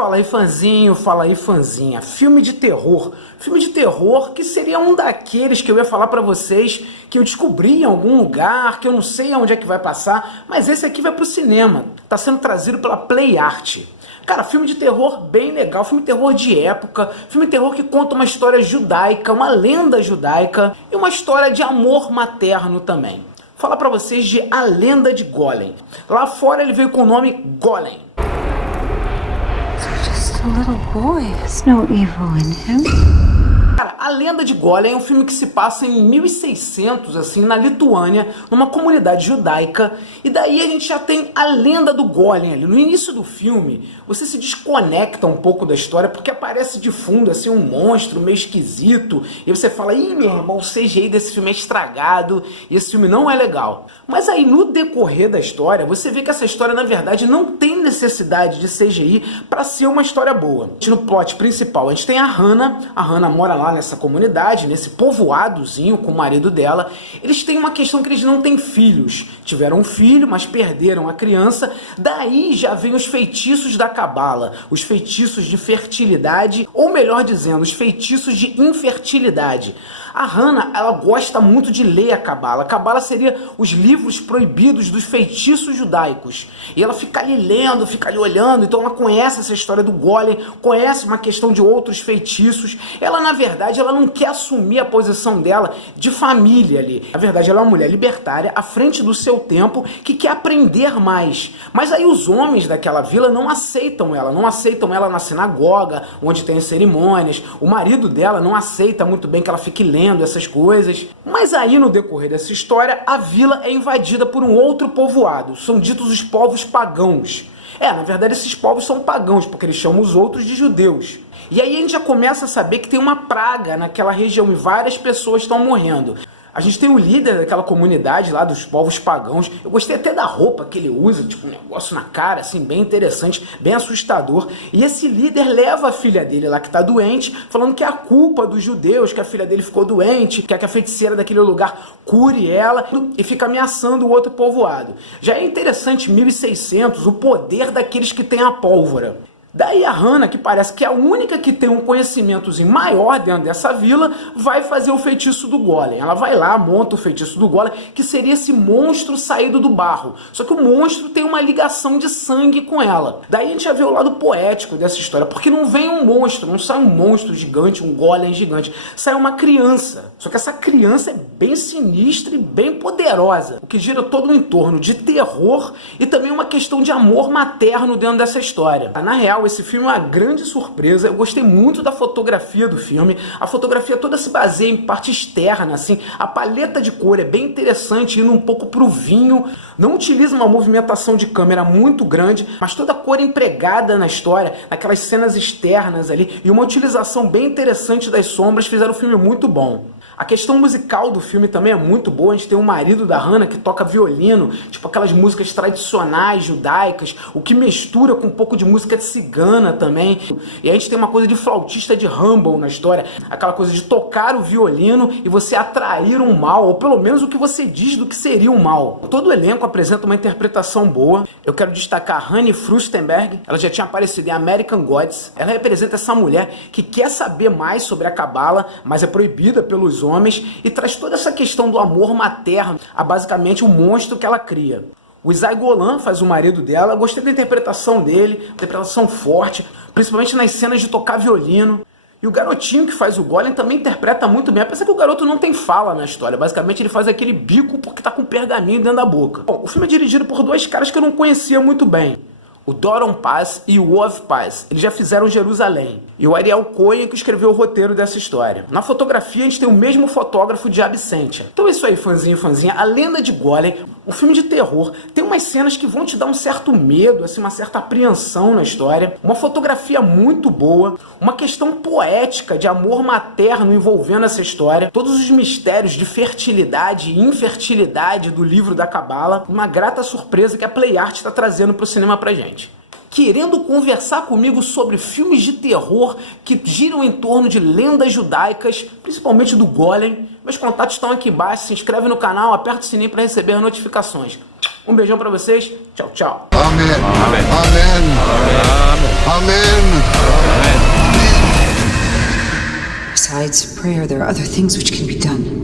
Fala aí, fãzinho, fala aí, fãzinha. Filme de terror. Filme de terror que seria um daqueles que eu ia falar pra vocês que eu descobri em algum lugar, que eu não sei aonde é que vai passar, mas esse aqui vai pro cinema. Tá sendo trazido pela Play Art. Cara, filme de terror bem legal, filme de terror de época, filme de terror que conta uma história judaica, uma lenda judaica e uma história de amor materno também. Falar pra vocês de A Lenda de Golem. Lá fora ele veio com o nome Golem. A little boy. There's no evil in him. Cara, A Lenda de Golem é um filme que se passa em 1600, assim, na Lituânia, numa comunidade judaica, e daí a gente já tem a lenda do Golem ali. No início do filme, você se desconecta um pouco da história, porque aparece de fundo, assim, um monstro meio esquisito, e você fala, ih, meu irmão, o CGI desse filme é estragado, e esse filme não é legal. Mas aí, no decorrer da história, você vê que essa história, na verdade, não tem necessidade de CGI para ser uma história boa. No plot principal, a gente tem a Hannah mora lá nessa comunidade, nesse povoadozinho com o marido dela. Eles têm uma questão que eles não têm filhos. Tiveram um filho, mas perderam a criança. Daí já vem os feitiços da cabala, os feitiços de fertilidade, ou melhor dizendo, os feitiços de infertilidade. A Hannah, ela gosta muito de ler a cabala. A cabala seria os livros proibidos dos feitiços judaicos. E ela fica ali lendo, fica ali olhando, então ela conhece essa história do Golem, conhece uma questão de outros feitiços. Ela, na verdade, ela não quer assumir a posição dela de família ali. Na verdade, ela é uma mulher libertária, à frente do seu tempo, que quer aprender mais. Mas aí os homens daquela vila não aceitam ela na sinagoga, onde tem as cerimônias. O marido dela não aceita muito bem que ela fique lendo essas coisas. Mas aí, no decorrer dessa história, a vila é invadida por um outro povoado. São ditos os povos pagãos. Na verdade, esses povos são pagãos, porque eles chamam os outros de judeus. E aí a gente já começa a saber que tem uma praga naquela região e várias pessoas estão morrendo. A gente tem o líder daquela comunidade lá dos povos pagãos. Eu gostei até da roupa que ele usa, tipo um negócio na cara, assim, bem interessante, bem assustador. E esse líder leva a filha dele lá que tá doente, falando que é a culpa dos judeus, que a filha dele ficou doente, quer que a feiticeira daquele lugar cure ela e fica ameaçando o outro povoado. Já é interessante, 1600, o poder daqueles que têm a pólvora. Daí a Hannah, que parece que é a única que tem um conhecimentozinho maior dentro dessa vila, vai fazer o feitiço do Golem. Ela vai lá, monta o feitiço do Golem, que seria esse monstro saído do barro. Só que o monstro tem uma ligação de sangue com ela. Daí a gente já vê o lado poético dessa história, porque não vem um monstro, não sai um monstro gigante, um Golem gigante. Sai uma criança. Só que essa criança é bem sinistra e bem poderosa, o que gira todo um entorno de terror e também uma questão de amor materno dentro dessa história. Na real, esse filme é uma grande surpresa. Eu gostei muito da fotografia do filme. A fotografia toda se baseia em parte externa, assim. A paleta de cor é bem interessante, indo um pouco pro vinho. Não utiliza uma movimentação de câmera muito grande, mas toda a cor empregada na história, naquelas cenas externas ali, e uma utilização bem interessante das sombras, fizeram o filme muito bom. A questão musical do filme também é muito boa. A gente tem o marido da Hannah que toca violino, tipo aquelas músicas tradicionais judaicas, o que mistura com um pouco de música cigana também. E a gente tem uma coisa de flautista de Rumble na história, aquela coisa de tocar o violino e você atrair um mal, ou pelo menos o que você diz do que seria um mal. Todo o elenco apresenta uma interpretação boa. Eu quero destacar a Hanne Frustenberg. Ela já tinha aparecido em American Gods. Ela representa essa mulher que quer saber mais sobre a cabala, mas é proibida pelos homens, e traz toda essa questão do amor materno a basicamente o monstro que ela cria. O Isai Golan faz o marido dela. Eu gostei da interpretação dele, interpretação forte, principalmente nas cenas de tocar violino. E o garotinho que faz o Golem também interpreta muito bem, apesar que o garoto não tem fala na história. Basicamente ele faz aquele bico porque tá com pergaminho dentro da boca. Bom, o filme é dirigido por dois caras que eu não conhecia muito bem, o Doron Paz e o Ov Paz. Eles já fizeram Jerusalém. E o Ariel Cohen que escreveu o roteiro dessa história. Na fotografia a gente tem o mesmo fotógrafo de Absentia. Então é isso aí, fãzinho, fãzinha. A Lenda de Golem, um filme de terror. Tem umas cenas que vão te dar um certo medo, assim, uma certa apreensão na história. Uma fotografia muito boa. Uma questão poética de amor materno envolvendo essa história. Todos os mistérios de fertilidade e infertilidade do livro da Cabala. Uma grata surpresa que a Play Art está trazendo para o cinema pra gente. Querendo conversar comigo sobre filmes de terror que giram em torno de lendas judaicas, principalmente do Golem, meus contatos estão aqui embaixo. Se inscreve no canal, aperta o sininho para receber as notificações. Um beijão para vocês. Tchau, tchau. Amém. Amém. Amém. Amém. Besides prayer, there are other things which can be done.